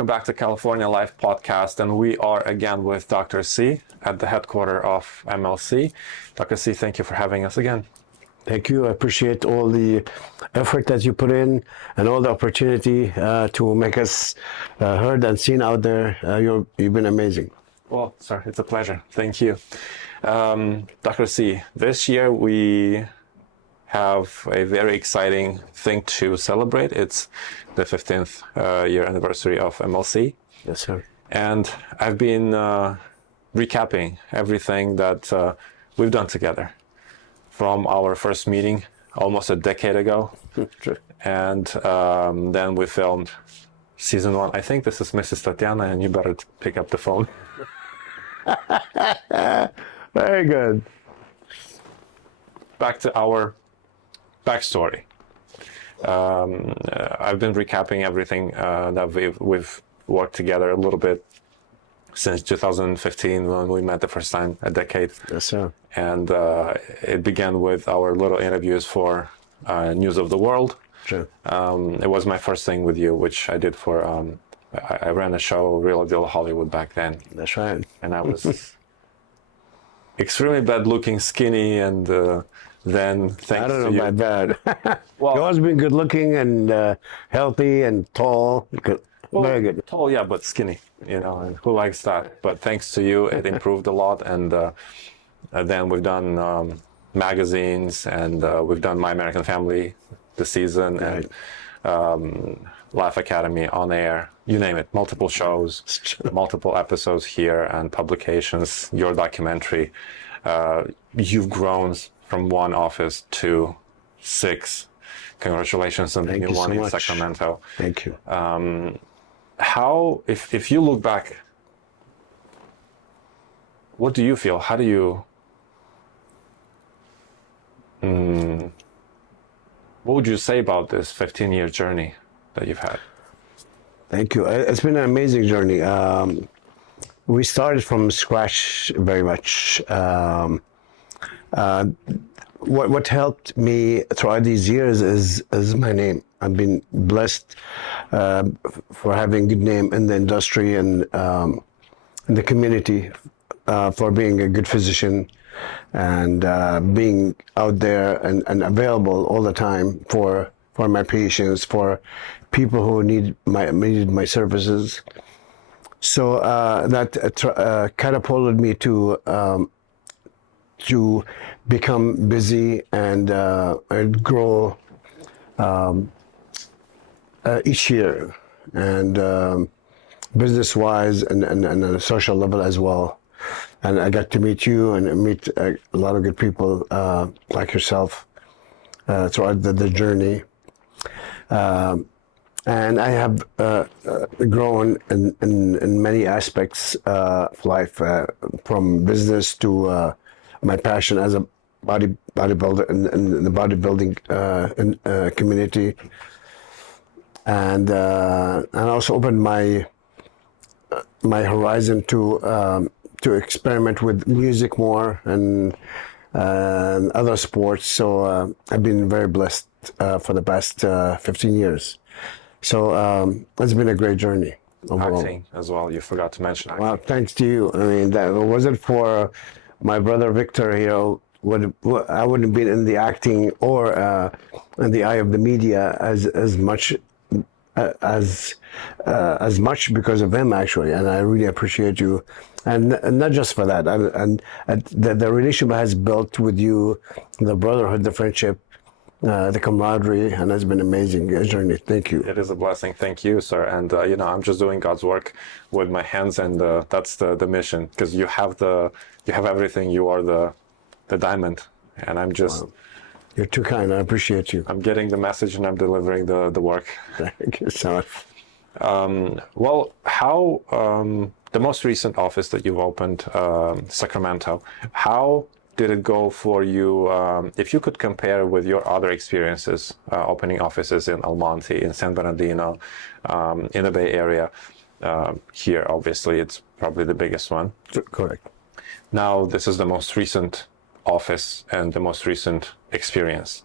welcome back to California Life Podcast, and we are again with Dr. C at the headquarters of MLC. Dr. C, thank you for having us again. Thank you. I appreciate all the effort that you put in and all the opportunity to make us heard and seen out there. You've been amazing. Well, sir, it's a pleasure. Thank you. Dr. C, this year we have a very exciting thing to celebrate. It's the 15th year anniversary of MLC. Yes, sir. And I've been recapping everything that we've done together from our first meeting almost a decade ago. Sure. And then we filmed season 1. I think this is Mrs. Tatiana, and you better pick up the phone. Very good. Back to our backstory. I've been recapping everything that we've worked together a little bit since 2015 when we met the first time, a decade. Yes, sir. And it began with our little interviews for News of the World. Sure. It was my first thing with you, which I did for, I ran a show, Real Deal Hollywood back then. That's right. And I was extremely bad looking, skinny, and then thanks I don't know to you. about that. Well, You've always been good looking and healthy and tall. Good. well, Very good. tall, yeah, but skinny, and who likes that? But thanks to you, it improved a lot. And then we've done magazines, and we've done My American Family this season, Right. and Life Academy on air, you name it, multiple shows, multiple episodes here and publications, your documentary. You've grown from one office to 6. Congratulations on the Thank new you one so in much. Sacramento. Thank you. How, if you look back, what do you feel? How do you, what would you say about this 15-year journey that you've had? Thank you. It's been an amazing journey. We started from scratch very much. What helped me throughout these years is my name. I've been blessed for having a good name in the industry and in the community for being a good physician and being out there and available all the time for my patients, for people who needed my services. So that catapulted me to become busy and grow each year, and business-wise and on a social level as well. And I got to meet you and meet a lot of good people like yourself throughout the journey. And I have grown in many aspects of life, from business to my passion as a bodybuilder in the bodybuilding community, and also opened my horizon to experiment with music more and other sports. So I've been very blessed for the past 15 years. So it's been a great journey overall. Acting as well, you forgot to mention acting. Well, thanks to you. I mean, that wasn't for my brother Victor here, I wouldn't have been in the acting or in the eye of the media as much because of him, actually. And I really appreciate you, and not just for that. And the relationship has built with you, the brotherhood, the friendship, the camaraderie, and it's been an amazing journey. Thank you. It is a blessing. Thank you, sir. And I'm just doing God's work with my hands, and that's the mission. Because you have everything. You are the diamond, and I'm just. Wow. You're too kind. I appreciate you. I'm getting the message, and I'm delivering the work. Thank you so much. Well, how the most recent office that you've opened, Sacramento, how did it go for you? If you could compare with your other experiences, opening offices in El Monte, in San Bernardino, in the Bay Area, here, obviously, it's probably the biggest one. Correct. Now, this is the most recent office and the most recent experience.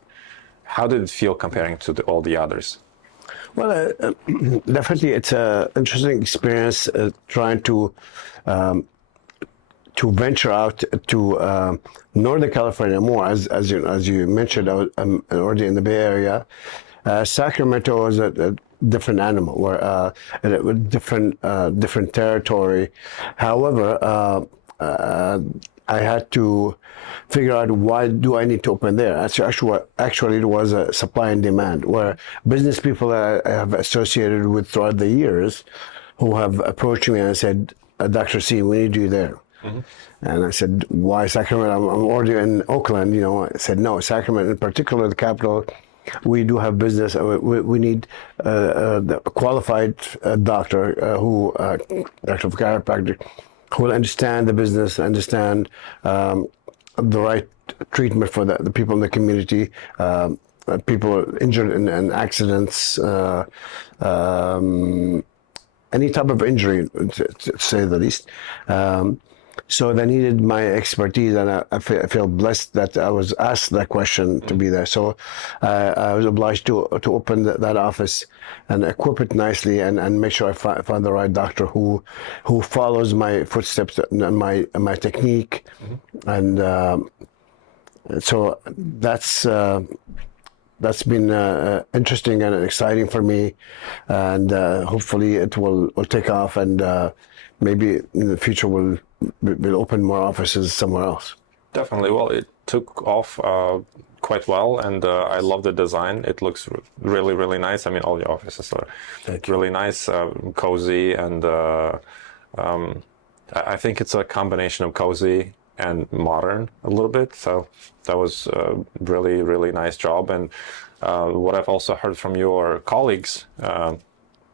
How did it feel comparing to all the others? Well, definitely, it's an interesting experience trying to venture out to Northern California more. As you mentioned, I'm already in the Bay Area. Sacramento was a different animal, where different territory. However, I had to figure out why do I need to open there. Actually, it was a supply and demand, where business people that I have associated with throughout the years, who have approached me and said, Dr. C, we need you there. And I said, why Sacramento? I'm already in Oakland, I said, no, Sacramento, in particular, the capital, we do have business. We need a qualified doctor, doctor of chiropractic, who will understand the business, understand the right treatment for the people in the community, people injured in accidents, any type of injury, to say the least. So they needed my expertise, and I feel blessed that I was asked that question to be there. So I was obliged to open that office and equip it nicely, and make sure I find the right doctor who follows my footsteps and my technique, and so that's been interesting and exciting for me, and hopefully it will take off, and maybe in the future we'll open more offices somewhere else. Definitely. Well, it took off quite well, and I love the design. It looks really, really nice. I mean, all the offices are really nice, cozy, and I think it's a combination of cozy and modern a little bit. So that was a really, really nice job. And what I've also heard from your colleagues,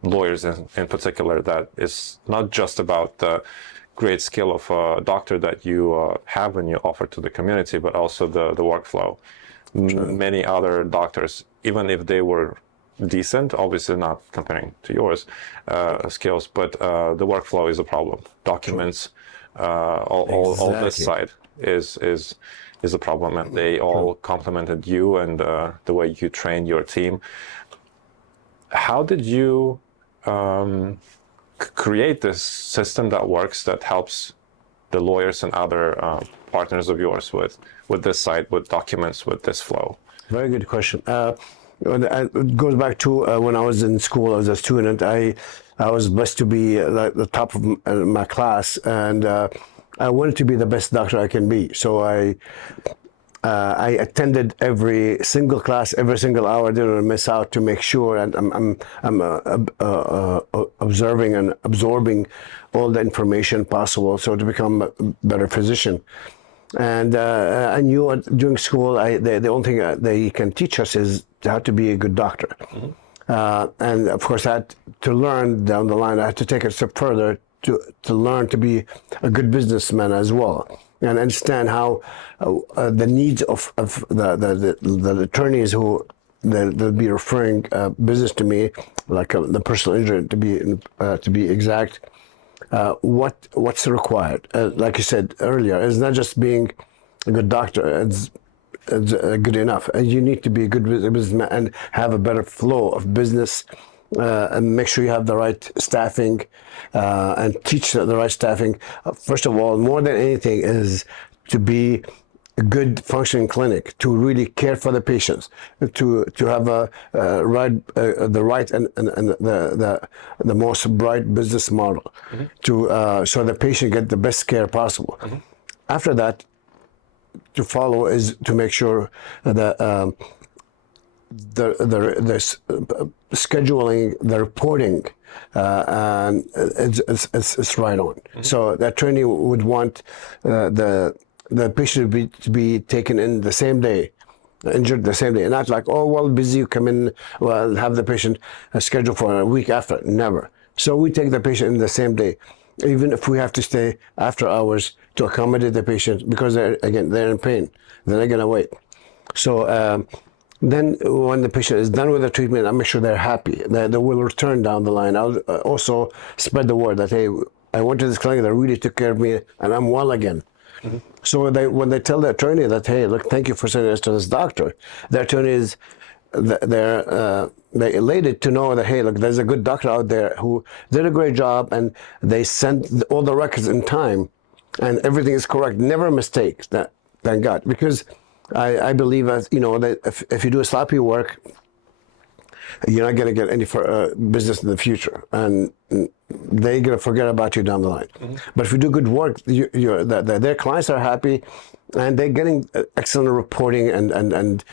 lawyers in particular, that is not just about the great skill of a doctor that you have when you offer to the community, but also the workflow. Many other doctors, even if they were decent, obviously not comparing to yours skills, but the workflow is a problem. Documents, all this side is a problem, and they all complimented you and the way you trained your team. How did you create this system that works, that helps the lawyers and other partners of yours with this side, with documents, with this flow? Very good question. It goes back to when I was in school as a student. I was blessed to be the top of my class, and I wanted to be the best doctor I can be. So I attended every single class, every single hour. Didn't miss out, to make sure, and I'm observing and absorbing all the information possible, so to become a better physician. And I knew during school, the only thing they can teach us is how to be a good doctor. And of course, I had to learn down the line. I had to take it a step further to learn to be a good businessman as well, and understand how the needs of the attorneys who they'll be referring business to me, like the personal injury, to be exact. What's required? Like you said earlier, it's not just being a good doctor. It's good enough. You need to be a good businessman and have a better flow of business, and make sure you have the right staffing, and teach the right staffing. First of all, more than anything, is to be a good functioning clinic, to really care for the patients, to have the right and the most bright business model, so the patient get the best care possible. After that, to follow is to make sure that the scheduling, the reporting, and it's right on. So the attorney would want the patient to be taken in the same day, injured the same day, not like, oh, well, busy, you come in, well, have the patient scheduled for a week after. Never. So we take the patient in the same day, even if we have to stay after hours to accommodate the patient, because they're in pain. They're not gonna wait. So then when the patient is done with the treatment, I make sure they're happy. They will return down the line. I'll also spread the word that, hey, I went to this clinic, they really took care of me, and I'm well again. So when they tell the attorney that, hey, look, thank you for sending us to this doctor, the attorney is they're elated to know that, hey, look, there's a good doctor out there who did a great job, and they sent all the records in time, and everything is correct. Never a mistake. Thank God, because I believe, as you know, that if you do sloppy work, you're not going to get any business in the future, and they're going to forget about you down the line. Mm-hmm. But if you do good work, their clients are happy, and they're getting excellent reporting, and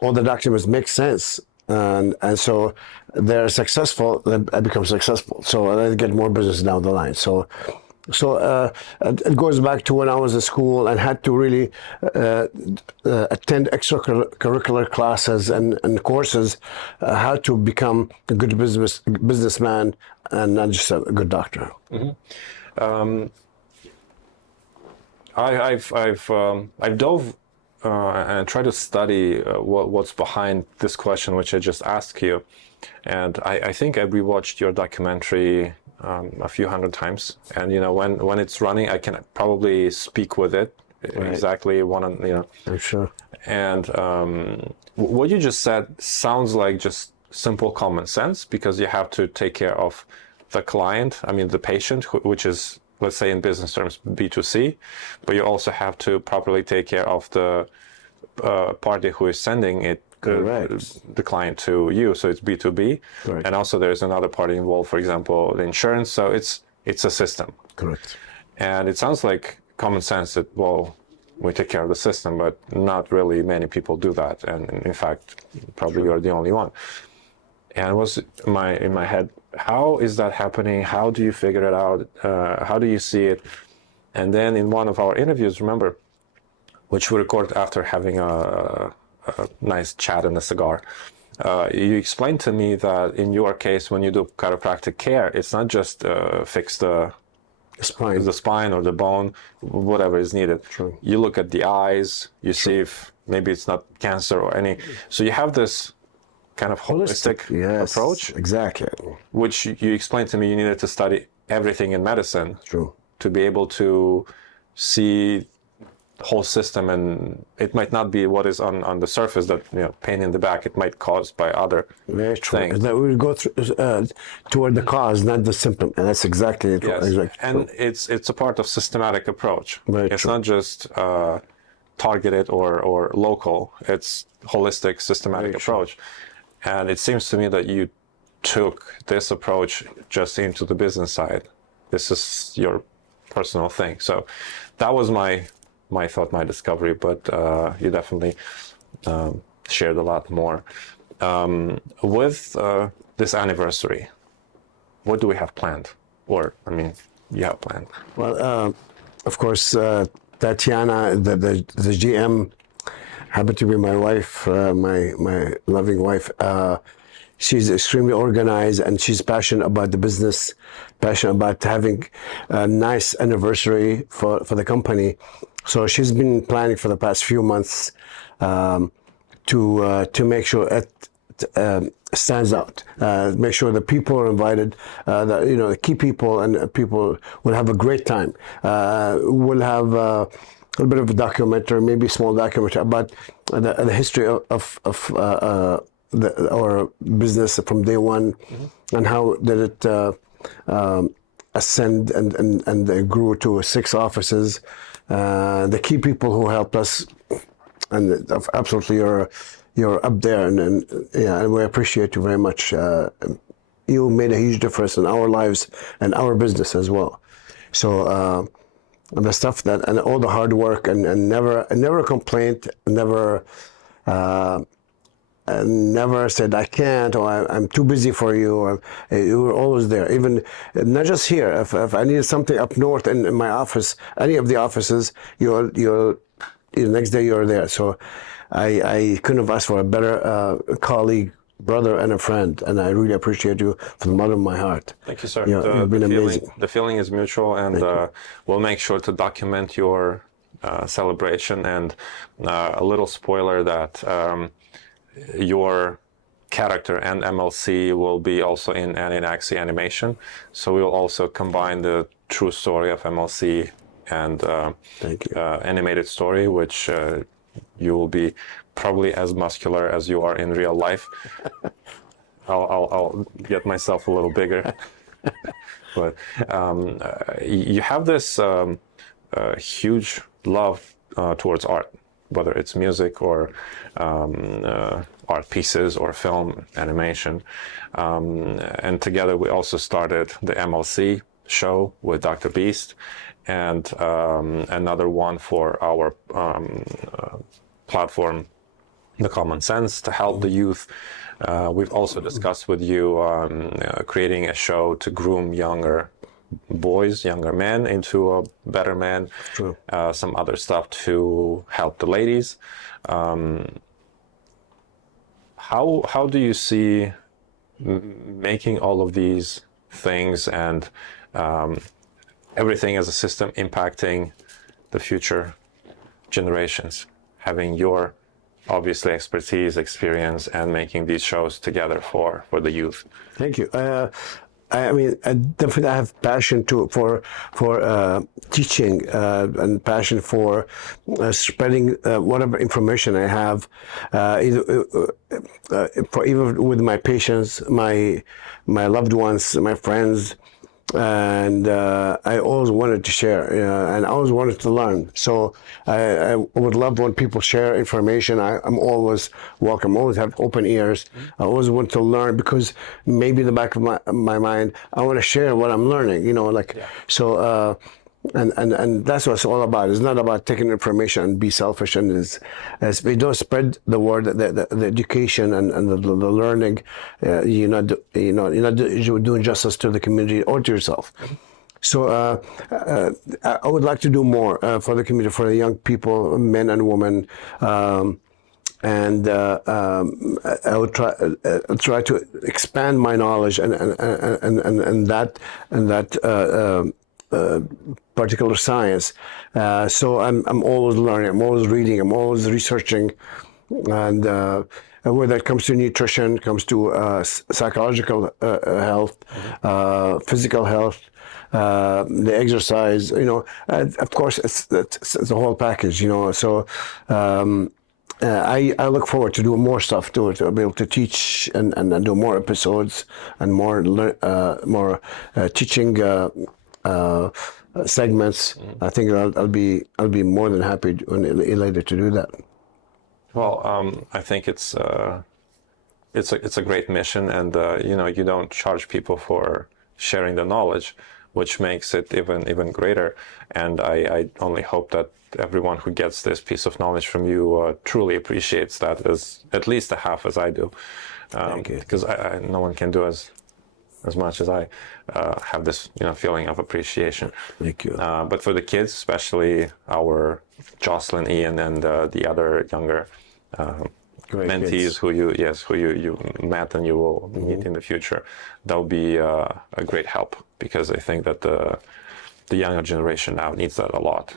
all the documents make sense, and so they're successful. They become successful, so they get more business down the line. So it goes back to when I was in school and had to really attend extracurricular classes and courses, how to become a good businessman and not just a good doctor. Mm-hmm. I've dove and tried to study what's behind this question, which I just asked you, and I think I rewatched your documentary a few hundred times, and when it's running, I can probably speak with it exactly I'm sure. And what you just said sounds like just simple common sense, because you have to take care of the client, the patient, which is, let's say in business terms, B2C, but you also have to properly take care of the party who is sending it, the client to you, so it's B2B. Correct. And also there's another party involved, for example, the insurance, so it's a system. Correct. And it sounds like common sense that, well, we take care of the system, but not really many people do that, and in fact, probably you're the only one. And it was in my head, how is that happening? How do you figure it out? How do you see it? And then in one of our interviews, remember, which we recorded after having a nice chat and a cigar, you explained to me that in your case, when you do chiropractic care, it's not just fix the spine or the bone, whatever is needed. True. You look at the eyes, you see if maybe it's not cancer or any. So you have this kind of holistic approach. Exactly. Which you explained to me you needed to study everything in medicine. True. To be able to see the whole system, and it might not be what is on the surface, that pain in the back, it might cause by other things. That we go through toward the cause, not the symptom, and that's exactly it. Yes. Exactly. And it's a part of systematic approach. It's not just targeted or local. It's holistic, systematic approach. And it seems to me that you took this approach just into the business side. This is your personal thing. So that was my thought, my discovery, but you definitely shared a lot more. With this anniversary, what do we have planned? Or, you have planned? Well, of course, Tatiana, the GM, happened to be my wife, my loving wife. She's extremely organized, and she's passionate about the business, passionate about having a nice anniversary for the company. So she's been planning for the past few months to make sure it stands out. Make sure the people are invited, the key people, and people will have a great time. We'll have a little bit of a documentary, maybe a small documentary about the history of our business from day one, and how did it ascend and grew to 6 offices. The key people who helped us, and absolutely you're up there, and we appreciate you very much. You made a huge difference in our lives and our business as well. So the stuff and all the hard work, and never a complaint, never said I can't, or I'm too busy for you, or you were always there. Even not just here. If I needed something up north in my office, any of the offices, you're the next day you're there. So I couldn't have asked for a better colleague, brother, and a friend, and I really appreciate you from the bottom of my heart. Thank you, sir. You've been amazing. The feeling is mutual, and we'll make sure to document your celebration. And a little spoiler that your character and MLC will be also in Aninaxi animation. So we will also combine the true story of MLC and animated story, which you will be probably as muscular as you are in real life. I'll get myself a little bigger. But you have this huge love towards art, whether it's music or art pieces or film animation. And together we also started the MLC show with Dr. Beast, and another one for our platform, The Common Sense, to help the youth. We've also discussed with you creating a show to groom younger boys, younger men into a better man. True. Some other stuff to help the ladies. How do you see making all of these things and everything as a system impacting the future generations? Having your obviously expertise, experience, and making these shows together for the youth. Thank you. I mean, I definitely have passion for teaching and passion for spreading whatever information I have, for even with my patients, my loved ones, my friends. And I always wanted to share, and I always wanted to learn. So I would love when people share information. I'm always welcome. I always have open ears. I always want to learn, because maybe in the back of my mind, I want to share what I'm learning. So. And that's what it's all about. It's not about taking information and be selfish. And as we don't spread the word, the education and the learning, you're not doing justice to the community or to yourself. So I would like to do more for the community, for the young people, men and women. And I would try to expand my knowledge and that particular science. So I'm always learning. I'm always reading. I'm always researching, and whether it comes to nutrition, comes to psychological health, physical health, the exercise. Of course, it's the whole package. So. I look forward to doing more stuff, to be able to teach and do more episodes and more teaching segments. I think I'll be more than happy and elated to do that. Well, I think it's a great mission, and you don't charge people for sharing the knowledge, which makes it even greater. And I only hope that everyone who gets this piece of knowledge from you truly appreciates that as at least a half as I do. Thank you. Because no one can do as much as I have this feeling of appreciation. Thank you. But for the kids, especially our Jocelyn, Ian, and the other younger mentees kids. who you met and you will meet in the future, that'll be a great help, because I think that the younger generation now needs that a lot.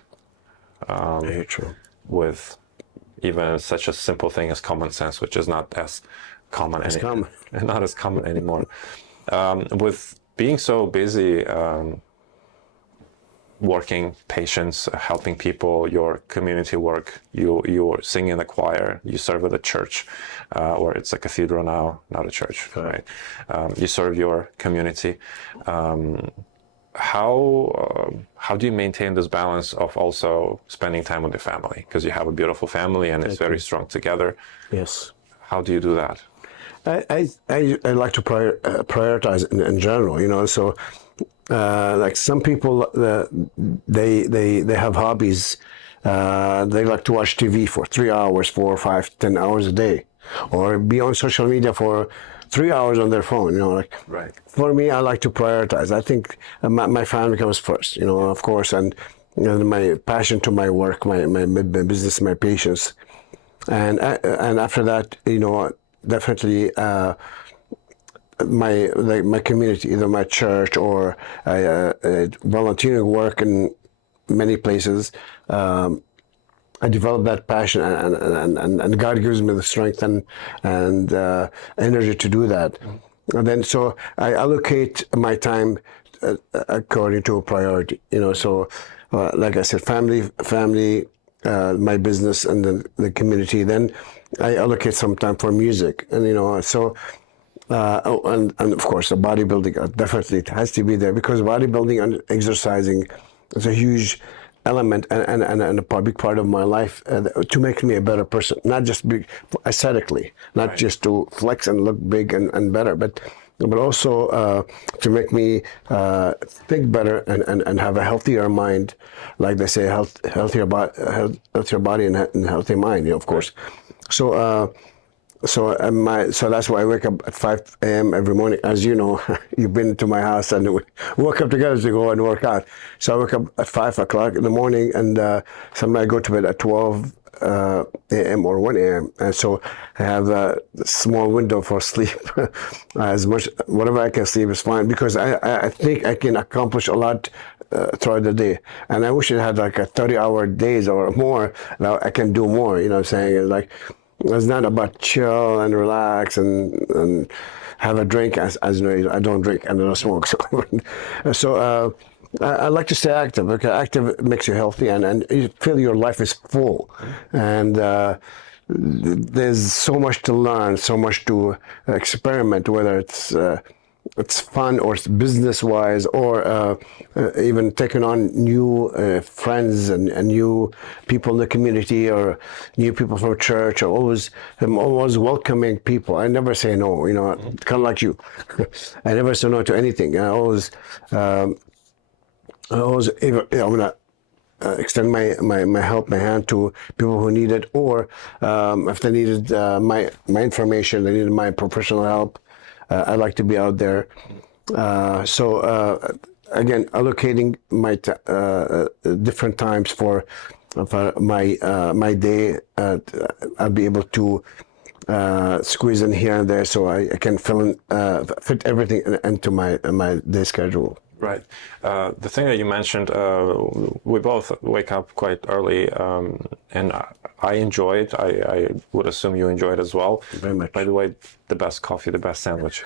Very true. With even such a simple thing as common sense, which is not as common not as common anymore. With being so busy, working patients, helping people, your community work, you sing in the choir, you serve at a church, or it's a cathedral now, not a church, right? You serve your community. How do you maintain this balance of also spending time with your family? Because you have a beautiful family and it's very strong together. Yes. How do you do that? I like to prioritize in general, so like some people, they have hobbies. They like to watch TV for 3 hours, 4, 5, 10 hours a day, or be on social media for 3 hours on their phone, Right. For me, I like to prioritize. I think my family comes first, of course, and my passion to my work, my business, my patients, and after that, definitely my community, either my church or volunteering work in many places. I develop that passion, and God gives me the strength and energy to do that. And then so I allocate my time according to a priority. So like I said, family, my business, and the community. Then I allocate some time for music, and so. And of course, the bodybuilding definitely it has to be there, because bodybuilding and exercising is a huge element and a big part of my life to make me a better person. Not just aesthetically, not just to flex and look big and better, but also to make me think better and have a healthier mind, like they say, healthier body and healthy mind. Of course. So. So that's why I wake up at 5 a.m. every morning. As you know, you've been to my house and we woke up together to go and work out. So I wake up at 5 o'clock in the morning, and sometimes I go to bed at 12 a.m. or 1 a.m. And so I have a small window for sleep. As much, whatever I can sleep is fine, because I think I can accomplish a lot throughout the day. And I wish I had like a 30-hour days or more. Now I can do more, you know what I'm saying? It's like, it's not about chill and relax and have a drink. As you know, I don't drink and I don't smoke. So I like to stay active. Okay, active makes you healthy, and you feel your life is full. And there's so much to learn, so much to experiment, whether it's fun or it's business-wise, or even taking on new friends and new people in the community, or new people from church. I'm always welcoming people. I never say no, kind of like you. I never say no to anything. I always I'm gonna extend my help, my hand to people who need it, or if they needed my information, they needed my professional help. I like to be out there. Again, allocating my different times for my day, I'll be able to squeeze in here and there, so I can fit everything into my day schedule. Right. The thing that you mentioned, we both wake up quite early, and I enjoy it. I would assume you enjoy it as well. Very much. By the way, the best coffee, the best sandwich,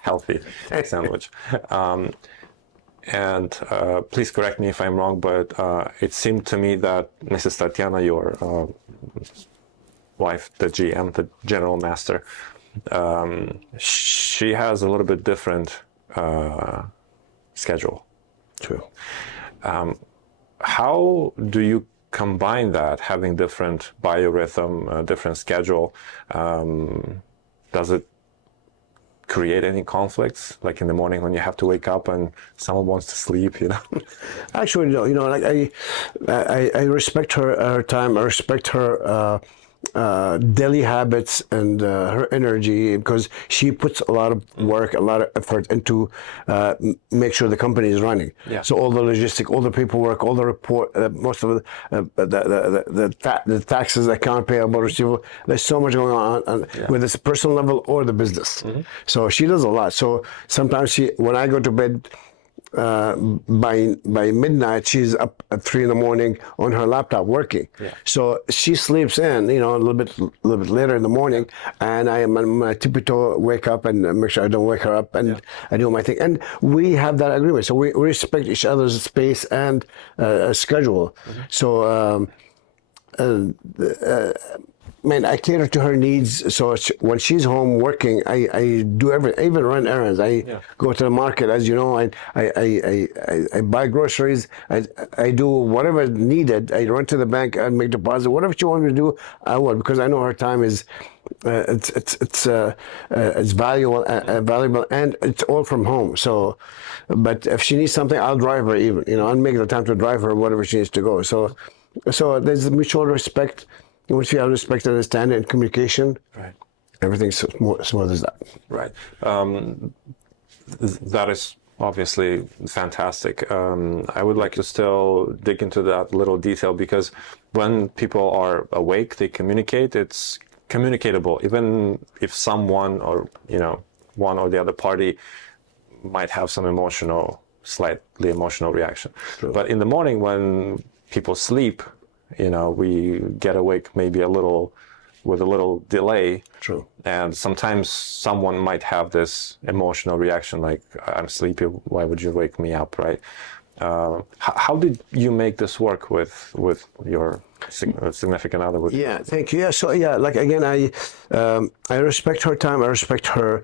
healthy sandwich. And please correct me if I'm wrong, but it seemed to me that Mrs. Tatiana, your wife, the GM, the general master, she has a little bit different schedule. True. How do you combine that, having different biorhythm, different schedule? Does it create any conflicts, like in the morning when you have to wake up and someone wants to sleep, Actually, no. Like I respect her time. I respect her daily habits and her energy, because she puts a lot of work, a lot of effort into make sure the company is running. Yeah. So all the logistics, all the paperwork, all the report, most of the taxes, account payable, receivable. There's so much going on with this personal level or the business. Mm-hmm. So she does a lot. So sometimes when I go to bed, by midnight, she's up at 3 a.m. on her laptop working. Yeah. So she sleeps in, a little bit later in the morning, and I am on my tippy-toe wake up and make sure I don't wake her up, and I do my thing. And we have that agreement. So we respect each other's space and schedule. Mm-hmm. So I cater to her needs. So when she's home working, I do everything. I even run errands. I go to the market, as you know. I buy groceries. I do whatever is needed. I run to the bank and make deposit. Whatever she wants me to do, I will, because I know her time is it's valuable, and it's all from home. So, but if she needs something, I'll drive her. Even I'll make the time to drive her whatever she needs to go. So there's mutual respect. Once you have respect, understanding, and communication, right, everything's smooth as that. Right. That is obviously fantastic. I would like to still dig into that little detail, because when people are awake, they communicate. It's communicatable, even if someone or one or the other party might have some slightly emotional reaction. True. But in the morning, when people sleep, we get awake maybe with a little delay. True. And sometimes someone might have this emotional reaction, like, I'm sleepy, why would you wake me up, right? How did you make this work with your significant other would. Yeah, thank you. Yeah, so yeah, like again, I respect her time. I respect her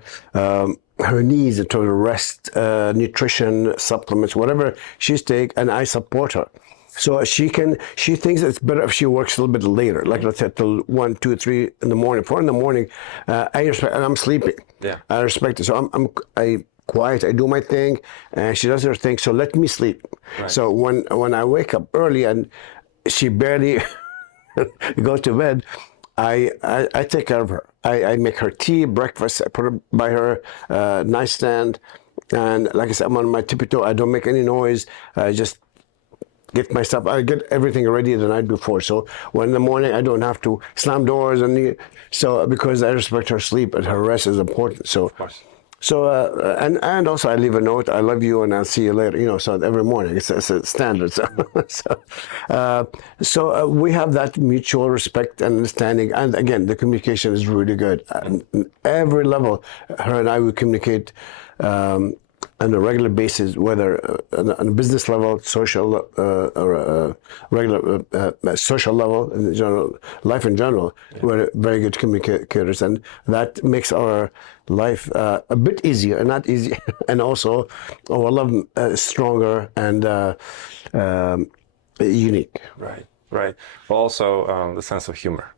needs in terms of rest, nutrition, supplements, whatever she's take, and I support her. So she thinks it's better if she works a little bit later, like let's say till 1, 2, 3 in the morning, 4 in the morning. I respect, and I'm sleeping. Yeah, I respect it. So I quiet. I do my thing, and she does her thing. So let me sleep. Right. So when I wake up early and she barely go to bed, I take care of her. I make her tea, breakfast. I put her by her nightstand, and like I said, I'm on my tippy toe. I don't make any noise. I just get myself. I get everything ready the night before. So when in the morning, I don't have to slam doors so because I respect her sleep and her rest is important. So. Of course. So and also I leave a note. I love you, and I'll see you later. You know, so every morning it's a standard. So we have that mutual respect and understanding. And again, the communication is really good. And every level, her and I will communicate on a regular basis, whether on a business level, social or regular social level, in general, life in general. Yeah. We're very good communicators, and that makes our life a bit easier, and not easy, and also our love stronger and unique. Right, right. Well, also the sense of humor.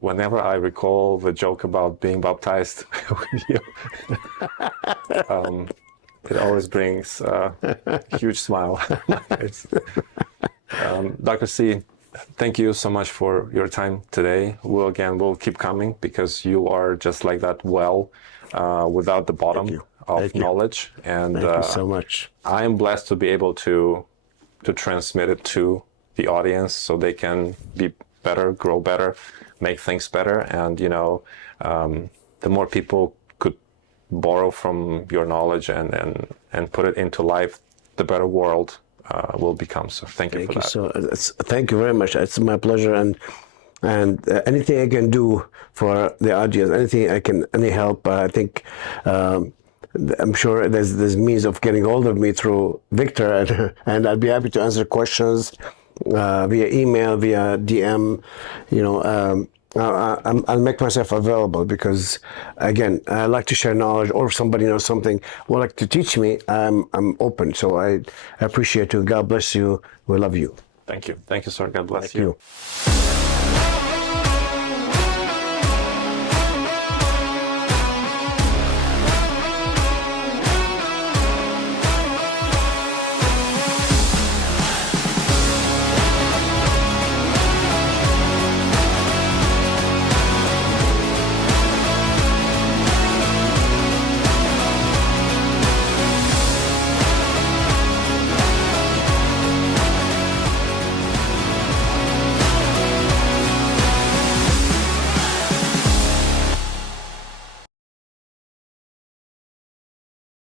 Whenever I recall the joke about being baptized with you, it always brings a huge smile. Dr. C, thank you so much for your time today. We'll keep coming because you are just like that well, without the bottom of knowledge. And thank you so much. I am blessed to be able to transmit it to the audience so they can be better, grow better, make things better. And, the more people could borrow from your knowledge and put it into life, the better world will become. So thank you for that. Thank you very much. It's my pleasure. And anything I can do for the audience, any help, I think, I'm sure there's means of getting hold of me through Victor, and I'd be happy to answer questions via email, via DM. I'll make myself available because, again, I like to share knowledge, or if somebody knows something would like to teach me, I'm open. So I appreciate you. God bless you. We love you. Thank you. Thank you, sir. God bless you.